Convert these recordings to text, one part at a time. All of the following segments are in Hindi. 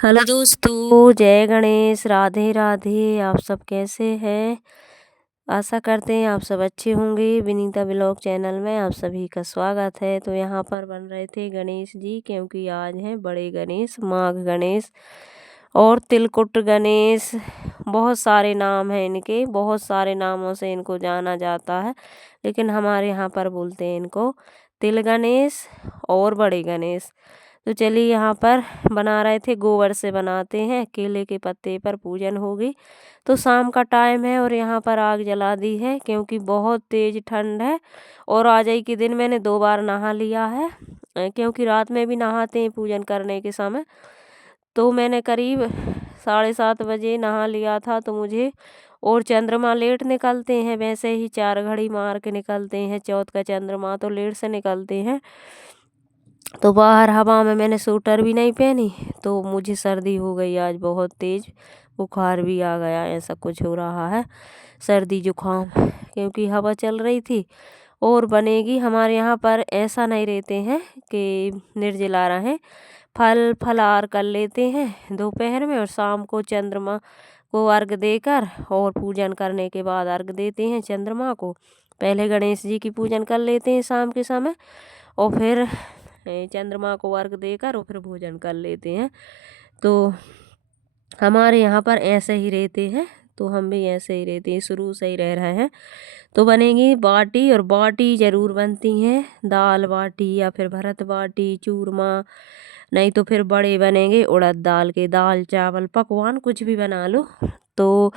हेलो दोस्तों, जय गणेश, राधे राधे। आप सब कैसे हैं? आशा करते हैं आप सब अच्छे होंगे। विनीता ब्लॉग चैनल में आप सभी का स्वागत है। तो यहाँ पर बन रहे थे गणेश जी, क्योंकि आज हैं बड़े गणेश, माघ गणेश और तिलकुट गणेश। बहुत सारे नाम हैं इनके, बहुत सारे नामों से इनको जाना जाता है, लेकिन हमारे यहाँ पर बोलते हैं इनको तिल गणेश और बड़े गणेश। तो चलिए, यहाँ पर बना रहे थे, गोबर से बनाते हैं, केले के पत्ते पर पूजन होगी। तो शाम का टाइम है और यहाँ पर आग जला दी है, क्योंकि बहुत तेज ठंड है। और आज ही के दिन मैंने 2 बार नहा लिया है, क्योंकि रात में भी नहाते हैं पूजन करने के समय। तो मैंने करीब 7:30 बजे नहा लिया था। तो मुझे, और चंद्रमा लेट निकलते हैं, वैसे ही 4 घड़ी मार के निकलते हैं। चौथ का चंद्रमा तो लेट से निकलते हैं। तो बाहर हवा में मैंने स्वेटर भी नहीं पहनी, तो मुझे सर्दी हो गई आज बहुत तेज, बुखार भी आ गया, ऐसा कुछ हो रहा है, सर्दी जुकाम, क्योंकि हवा चल रही थी। और बनेगी हमारे यहाँ पर, ऐसा नहीं रहते हैं कि निर्जला रहें, फल फलाहार कर लेते हैं दोपहर में, और शाम को चंद्रमा को अर्घ देकर और पूजन करने के बाद अर्घ देते हैं चंद्रमा को। पहले गणेश जी की पूजन कर लेते हैं शाम के समय, और फिर चंद्रमा को अर्घ देकर और फिर भोजन कर लेते हैं। तो हमारे यहाँ पर ऐसे ही रहते हैं, तो हम भी ऐसे ही रहते हैं, शुरू से ही रह रहे हैं। तो बनेगी बाटी, और बाटी ज़रूर बनती हैं, दाल बाटी या फिर भरत बाटी, चूरमा, नहीं तो फिर बड़े बनेंगे उड़द दाल के, दाल चावल पकवान कुछ भी बना लो। तो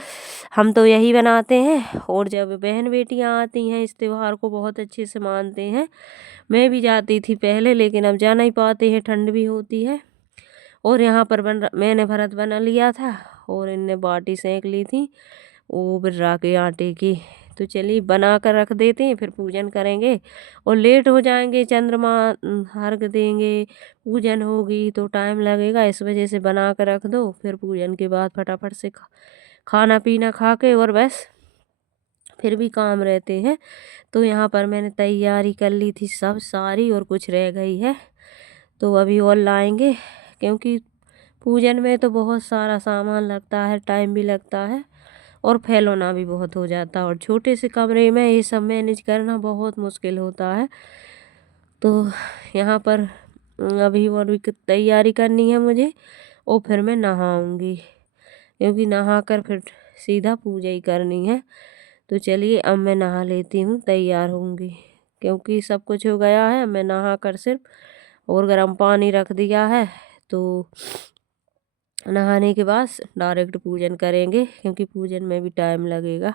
हम तो यही बनाते हैं। और जब बहन बेटियां आती हैं, इस त्योहार को बहुत अच्छे से मानते हैं। मैं भी जाती थी पहले, लेकिन अब जा नहीं पाते हैं, ठंड भी होती है। और यहाँ पर मैंने भरत बना लिया था, और इनने बाटी सेंक ली थी वो बिर्रा के आटे की। तो चलिए बना कर रख देते हैं, फिर पूजन करेंगे, और लेट हो जाएंगे, चंद्रमा अर्घ देंगे, पूजन होगी तो टाइम लगेगा, इस वजह से बना कर रख दो। फिर पूजन के बाद फटाफट से खाना पीना खा के, और बस फिर भी काम रहते हैं। तो यहाँ पर मैंने तैयारी कर ली थी सब सारी, और कुछ रह गई है तो अभी और लाएंगे, क्योंकि पूजन में तो बहुत सारा सामान लगता है, टाइम भी लगता है, और फैलाना भी बहुत हो जाता है, और छोटे से कमरे में ये सब मैनेज करना बहुत मुश्किल होता है। तो यहाँ पर अभी और भी तैयारी करनी है मुझे, और फिर मैं नहाऊंगी, क्योंकि नहाकर फिर सीधा पूजा ही करनी है। तो चलिए, अब मैं नहा लेती हूँ, तैयार होंगी, क्योंकि सब कुछ हो गया है। मैं नहा कर सिर्फ और गर्म पानी रख दिया है, तो नहाने के बाद डायरेक्ट पूजन करेंगे, क्योंकि पूजन में भी टाइम लगेगा।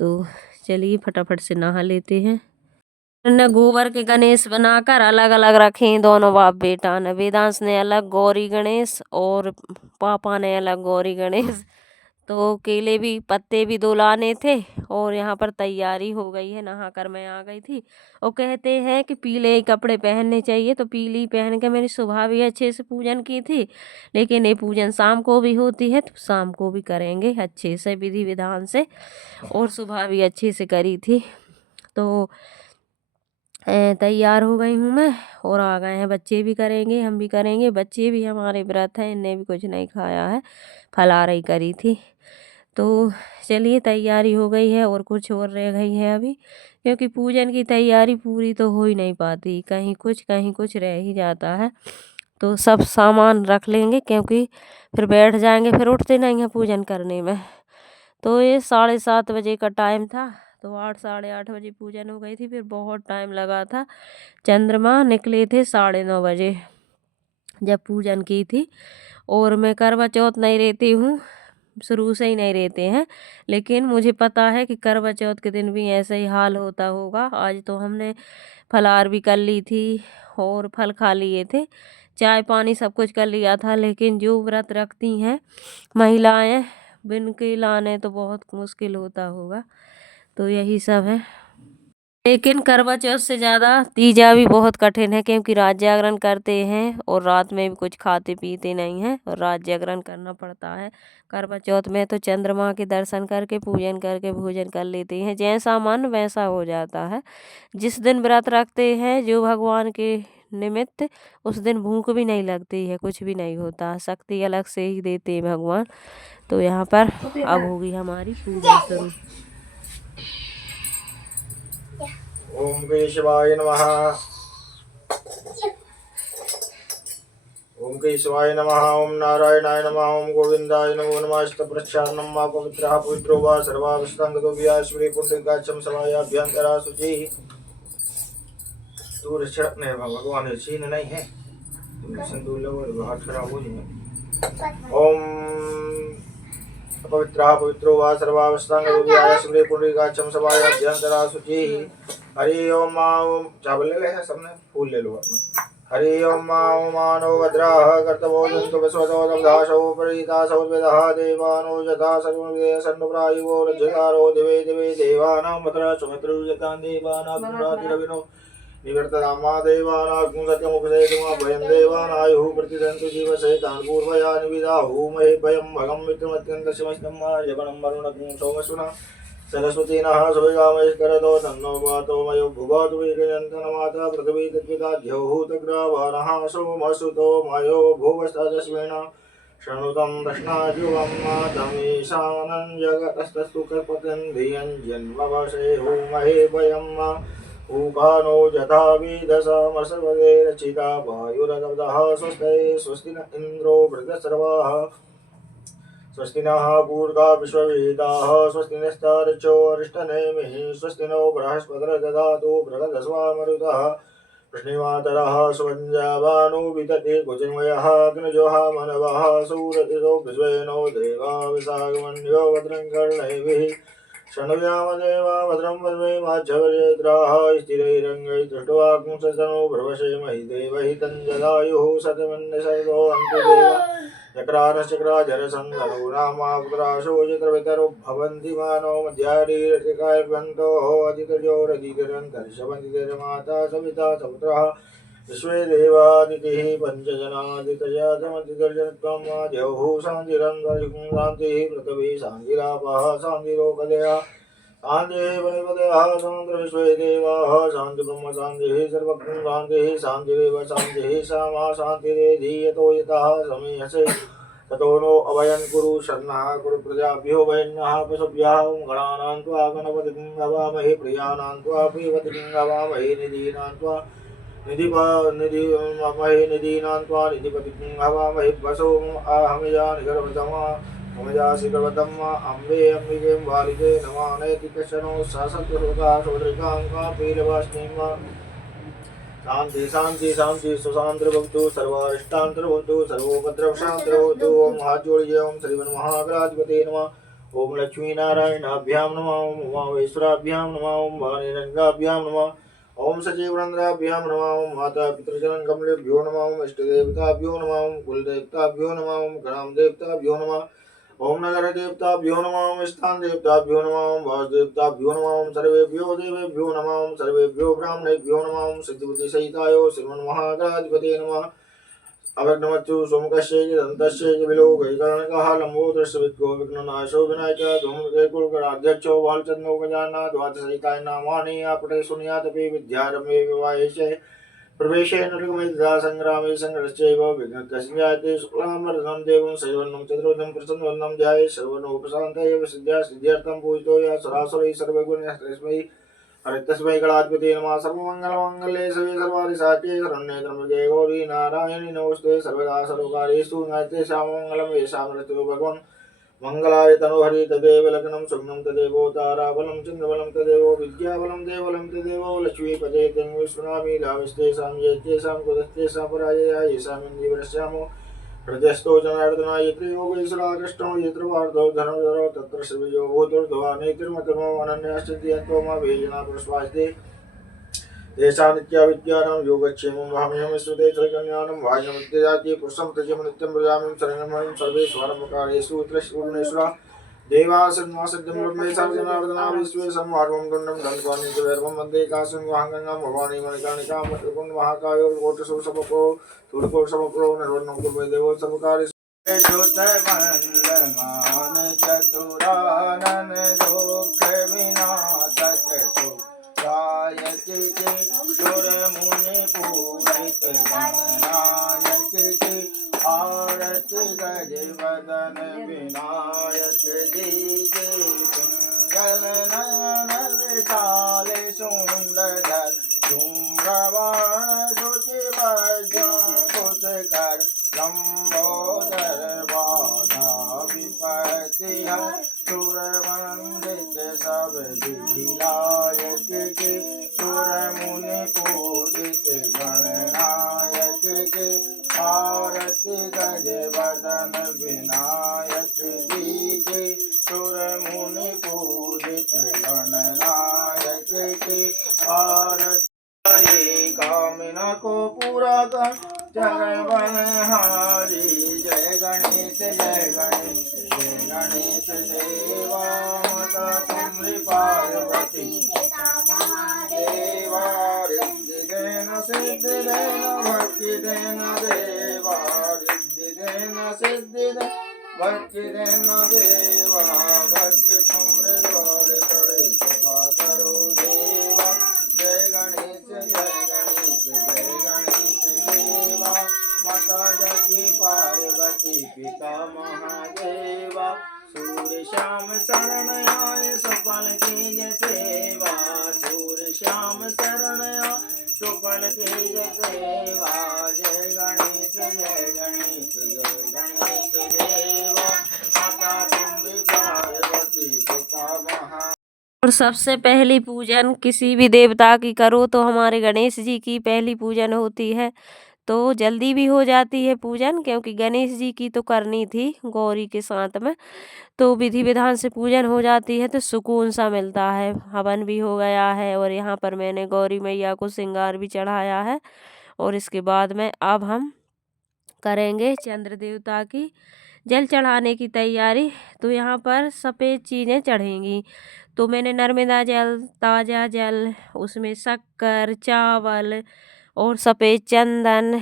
तो चलिए फटाफट से नहा लेते हैं। ने गोबर के गणेश बनाकर अलग अलग रखे, दोनों बाप बेटा ने, वेदांश ने अलग गौरी गणेश और पापा ने अलग गौरी गणेश। तो केले भी, पत्ते भी 2 लाने थे, और यहाँ पर तैयारी हो गई है, नहा कर मैं आ गई थी। और कहते हैं कि पीले ही कपड़े पहनने चाहिए, तो पीली पहन के मैंने सुबह भी अच्छे से पूजन की थी, लेकिन ये पूजन शाम को भी होती है, तो शाम को भी करेंगे अच्छे से विधि विधान से, और सुबह भी अच्छे से करी थी। तो तैयार हो गई हूँ मैं, और आ गए हैं बच्चे, भी करेंगे, हम भी करेंगे, बच्चे भी हमारे व्रत हैं, इनने भी कुछ नहीं खाया है, फलाहारी करी थी। तो चलिए, तैयारी हो गई है, और कुछ और रह गई है अभी, क्योंकि पूजन की तैयारी पूरी तो हो ही नहीं पाती, कहीं कुछ रह ही जाता है। तो सब सामान रख लेंगे, क्योंकि फिर बैठ जाएंगे, फिर उठते नहीं हैं पूजन करने में। तो ये 7:30 बजे का टाइम था, तो 8 साढ़े 8 बजे पूजन हो गई थी, फिर बहुत टाइम लगा था। चंद्रमा निकले थे 9:30 बजे जब पूजन की थी। और मैं करवा चौथ नहीं रहती हूँ, शुरू से ही नहीं रहते हैं, लेकिन मुझे पता है कि करवा चौथ के दिन भी ऐसा ही हाल होता होगा। आज तो हमने फलाहार भी कर ली थी, और फल खा लिए थे, चाय पानी सब कुछ कर लिया था, लेकिन जो व्रत रखती हैं महिलाएं, बिन के लाने तो बहुत मुश्किल होता होगा। तो यही सब है। लेकिन करवा चौथ से ज़्यादा तीजा भी बहुत कठिन है, क्योंकि रात जागरण करते हैं, और रात में भी कुछ खाते पीते नहीं हैं, और रात जागरण करना पड़ता है। करवा चौथ में तो चंद्रमा के दर्शन करके, पूजन करके भोजन कर लेते हैं, जैसा मन वैसा हो जाता है। जिस दिन व्रत रखते हैं, जो भगवान के निमित्त उस दिन भूख भी नहीं लगती है, कुछ भी नहीं होता, शक्ति अलग से ही देते हैं भगवान। तो यहाँ पर अब होगी हमारी पूजा शुरू। ओम केशवाय नमः। ओम केशवाय नमः। ओम नारायणाय नमः। ओम गोविंदाय नमो नमः। स्तप्रक्षालनं मा पवित्रः पवित्रो वा सर्वावस्थांगतो व्याश्री पुण्डिकाक्षम समायाभ्यंतरा शुचि। दूर छिड़कने भगवान छीन नहीं है, सिंदूर लगो हाथ खराब हो जाए। ओम पवित्रः पवित्रो वा सर्वावस्थांगतो व्याश्री पुण्डिकाक्षम समायाभ्यंतरा शुचि। हरि ओम ओम चावल ले ले, सबने फूल ले लो अपना। हरि ओम मानो भद्राः कर्तवो जन्तु विश्वतो दब्धाशो परितासो वेदः देवानो यथा सर्वविदे सन्नुप्रायुवो रज्जतारो दिवे दिवे देवानां मत्र सुमित्रुजतां देवानां गुणातिरविनो निवर्ततामा देवानां सत्यमुपसेतुमा भयं देवानायुः प्रतिदन्तु जीवसे तान् पूर्वया निविदाहुः महे भयं भगं मित्रमत्यन्तशिवस्तं यवनं वरुणं सोमसुना सरस्वती नः सुविगामैश्करतो तन्नो वातो मयो भुवातु वेगयन्तनमाता पृथिवी तद्विता द्यौहूतग्रावाणः सोमसुतो मयो भुवस्तदस्मिन् शृणुतं दश्नाजुवं मातमीशानं जगतस्तस्तु कल्पतं धियं जन्मवशे होमहे वयम् उपानो यथा विदसामसर्वदे रचिता वायुरदब्धः स्वस्ते स्वस्ति न इन्द्रो वृद्धसर्वाः स्वस्ति नः पूर्वा विश्ववेदाः स्वस्ति नस्तार्चो अरिष्टनेमिः स्वस्ति नो बृहस्पतिर्दधातु बृहदस्वामरुतः वृष्णिमातरः सुवञ्जावानो विदते कुजिन्मयः अग्निजोः मनवः सूरतिरो विश्वेनो देवा विशागमन्यो भद्रं कर्णैभिः शृणुयामदेवा भद्रं वद्वेमाच्छवरेद्राः स्थिरैरङ्गैः दृष्ट्वा पुंसस्तनो भ्रवशे महि देवहि तञ्जदायुः सतमन्यसर्गो अन्तिदेव चक्रानश्चक्राजरसन्धनो नामापुत्राशोचित्रवितरो भवन्ति मानो मध्यारीरटिकायर्वन्तोः अदितजोरदितिरन्तर्षवन्तिरमाता सविता सपुत्रः विश्वे देवादितिः पञ्चजनादितजातमतिदर्शनत्वं द्यौः शान्तिरन्तरिक्षं शान्तिः पृथिवी शान्तिरापः शान्तिरोपदयः शान्तिः वनपदयः समुद्रविश्वे देवाः शान्तिब्रह्म शान्तिः सर्वज्ञं शान्तिः शान्तिरेव शान्तिः सामा शान्तिरेधि यतो यतः समीहसे ततो नो अभयं कुरु शरणः कुरु प्रजाभ्यो वैन्यः पशुभ्यः गणानां त्वा गणपतिं हवामहे प्रियाणां त्वा प्रियवतिं हवामहे निधीनां त्वा निधिमहे निधीनां त्वा निधिपतिं हवामहे वसो अहमया निगर्भतमा ममयासि गर्भतम् अम्बे अम्बिके बालिके नमानैतिकशनो ससत्यसुता सोदृकां कापीलवास्नीं शांति शांति शांति सुशांतिर्भवतु सर्वारिष्टान्तर्भवतु सर्वोपद्रवशान्तर्भवतु। ओम हाथ जोड़िए। ओम श्रीमन् महागणाधिपते नमः। ओम लक्ष्मीनारायणाभ्यां नमः। ओम उमामहेश्वराभ्यां नमः। ओम वाणीरंगाभ्यां नमः। ओम सचिवरंद्राभ्यां नमः। ओम माता पितृजन कमलेभ्यो नमः। ओम इष्टदेवताभ्यो नमः। ओम कुलदेवताभ्यो नमः। ओम ग्राम देवताभ्यो नमः। ओम नगर देवताभ्यो नमः। ओम स्थान देवताभ्यो नमः। ओम वासुदेवताभ्यो नमः। ओम सर्वेभ्यो देवेभ्यो नमः। ओम सर्वेभ्यो ब्राह्मणेभ्यो नमः। ओम सिद्धिबुद्धि सहिताय श्रीमन्महागणाधिपते नमः। अवग्नमच्चु सोमकस्य दन्तस्य विलोकैकर्णकः लम्बोदरस्य विद्गो विघ्ननाशो विनायक धूमकेतुर्गणाध्यक्षो बालचन्द्रो गजानना द्वादशसहिताय नामानि आपटे शून्यादपि विद्यारम्भे विवाहेशे प्रवेशे नृगमेधा संग्रामे संघर्षैव विघ्नकस्याते शुक्लांबरधरं देवं शैवन्नं चतुर्भुजं प्रसन्नवदनं ध्याये सर्वनोपशान्तये सिद्ध्या सिद्ध्यर्थं पूजितो या सुरासुरैः सर्वगुणैः तस्मै हरितस्मै गणाधिपते नमः। सर्वमङ्गलमङ्गले शिवे सर्वादिसाध्ये शरण्ये त्र्यम्बके गौरी नारायणि नमोस्तुते सर्वदा सर्वकार्येषु नमस्ते श्याममङ्गलं येषां मृत्युः भगवन् मंगलाय तनोहरि तदेव लग्नं सुग्नं तदेवो ताराबलं चन्द्रबलं तदेवो विद्याबलं देवबलं तदेवो लक्ष्मीपते तं विश्वनामि लाभिस्तेषां येतेषां कुतस्तेषां पराजया येषामिन्द्रियवृश्यामो हृदयस्थो जनार्दना यत्र योगेश्वरा कृष्णो यत्र पार्थो धनुर्धरो तत्र शिवजो भूतुर्ध्वा नेतिर्मतर्मो अनन्याश्चिन्तयन्तो मा वेजना पुरुषवास्ते तेषां नित्याविद्यानां योगक्षेमं वहाम्यहं श्रुते त्रिकन्यानं भाग्यमुद्यजाति पुरुषं त्यजं नित्यं व्रजामि शरणं सर्वेष्वरमकारेषु त्रिशूर्णेश्वरा देवासन्मासिद्धं ब्रह्मेशां जनार्दना विश्वे संवार्वं गुण्डं धन्वानिर्वैर्वं वन्दे काशीं वाहङ्गं भवानी मणिकर्णिकां मत्कुण्ड महाकायो कोटसो समपो तुर्को समप्रो निर्वर्णं कुर्वे देवो सर्वकार्येषु मान चतुरानन दुख विनाशक सुख गायत्री सुर मुनि पूजित जी के पिंगल नयन विशाल सुंदर धूम्रवर्ण शुचि वज्रं कुशकर लंबोदर बाधा विपत्ति हर सुरवंदित सब विधिलायक के सुर मुनि पूजित गणनायक के आरती गज वदन विनायक जी के सुर मुनि पूजित गणनायक के आरती कामना को पूरा कर जगन बनहारी जय गणेश जय गणेश जय गणेश देवा माता तुमरी पार्वती देवा रिद्धि देना सिद्धि देना भक्ति देना देवा रिद्धि देना सिद्धि देना भक्ति देना देवा भक्ति तुमरे गौर करे कृपा करो देवा जय गणेश जय गणेश जय गणेश देवा माता जकी पार्वती पिता महादेवा सूर्य श्याम शरण आए सफल की सेवा सूर्य श्याम शरण आए सफल की सेवा जय गणेश जय गणेश जय गणेश देवा माता तुम्हारी पार्वती पिता महा। और सबसे पहली पूजन किसी भी देवता की करो तो हमारे गणेश जी की पहली पूजन होती है, तो जल्दी भी हो जाती है पूजन, क्योंकि गणेश जी की तो करनी थी गौरी के साथ में, तो विधि विधान से पूजन हो जाती है तो सुकून सा मिलता है। हवन भी हो गया है और यहाँ पर मैंने गौरी मैया को श्रृंगार भी चढ़ाया है। और इसके बाद में अब हम करेंगे चंद्र देवता की जल चढ़ाने की तैयारी। तो यहाँ पर सफ़ेद चीज़ें चढ़ेंगी, तो मैंने नर्मदा जल, ताज़ा जल, उसमें शक्कर, चावल और सफ़ेद चंदन,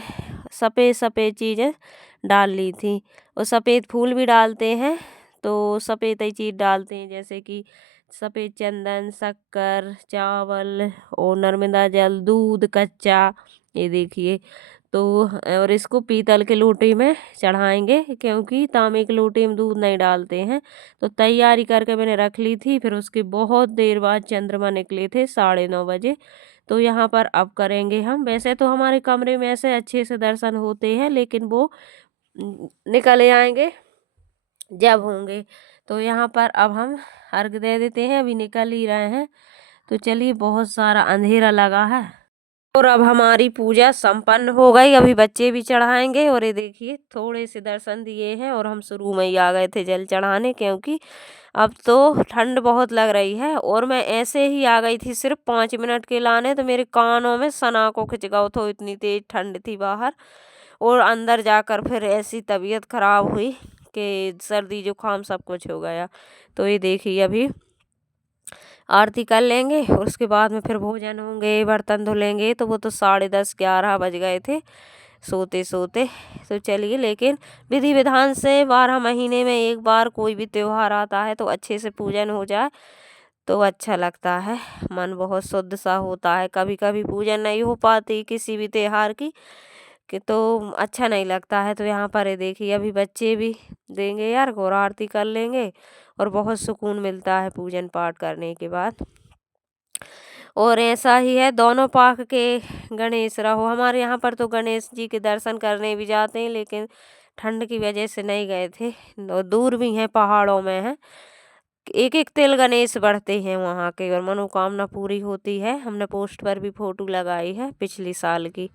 सफ़ेद सफ़ेद चीज़ें डाल ली थी। और सफ़ेद फूल भी डालते हैं, तो सफ़ेद ही चीज़ डालते हैं, जैसे कि सफ़ेद चंदन, शक्कर, चावल और नर्मदा जल, दूध कच्चा, ये देखिए। तो और इसको पीतल के लोटे में चढ़ाएंगे, क्योंकि तांबे के लोटे में दूध नहीं डालते हैं। तो तैयारी करके मैंने रख ली थी। फिर उसके बहुत देर बाद चंद्रमा निकले थे 9:30 बजे। तो यहाँ पर अब करेंगे हम। वैसे तो हमारे कमरे में ऐसे अच्छे से दर्शन होते हैं, लेकिन वो निकल आएंगे जब होंगे। तो यहाँ पर अब हम अर्घ दे देते हैं, अभी निकल ही रहे हैं। तो चलिए, बहुत सारा अंधेरा लगा है। और अब हमारी पूजा संपन्न हो गई, अभी बच्चे भी चढ़ाएंगे। और ये देखिए, थोड़े से दर्शन दिए हैं और हम शुरू में ही आ गए थे जल चढ़ाने, क्योंकि अब तो ठंड बहुत लग रही है। और मैं ऐसे ही आ गई थी सिर्फ 5 मिनट के लाने, तो मेरे कानों में सना को खिंच गया था, इतनी तेज ठंड थी बाहर। और अंदर जाकर फिर ऐसी तबीयत खराब हुई कि सर्दी जुकाम सब कुछ हो गया। तो ये देखिए, अभी आरती कर लेंगे और उसके बाद में फिर भोजन होंगे, बर्तन धुलेंगे। तो वो तो 10:30 11 बज गए थे सोते सोते। तो चलिए, लेकिन विधि विधान से 12 महीने में एक बार कोई भी त्योहार आता है तो अच्छे से पूजन हो जाए तो अच्छा लगता है, मन बहुत शुद्ध सा होता है। कभी कभी पूजन नहीं हो पाती किसी भी त्योहार की कि तो अच्छा नहीं लगता है। तो यहाँ पर ये देखिए, अभी बच्चे भी देंगे यार, और आरती कर लेंगे और बहुत सुकून मिलता है पूजन पाठ करने के बाद। और ऐसा ही है, दोनों पाख के गणेश रहो। हमारे यहाँ पर तो गणेश जी के दर्शन करने भी जाते हैं, लेकिन ठंड की वजह से नहीं गए थे। और दूर भी हैं, पहाड़ों में हैं। एक एक तिल गणेश बढ़ते हैं वहाँ के, और मनोकामना पूरी होती है। हमने पोस्ट पर भी फोटो लगाई है पिछले साल की।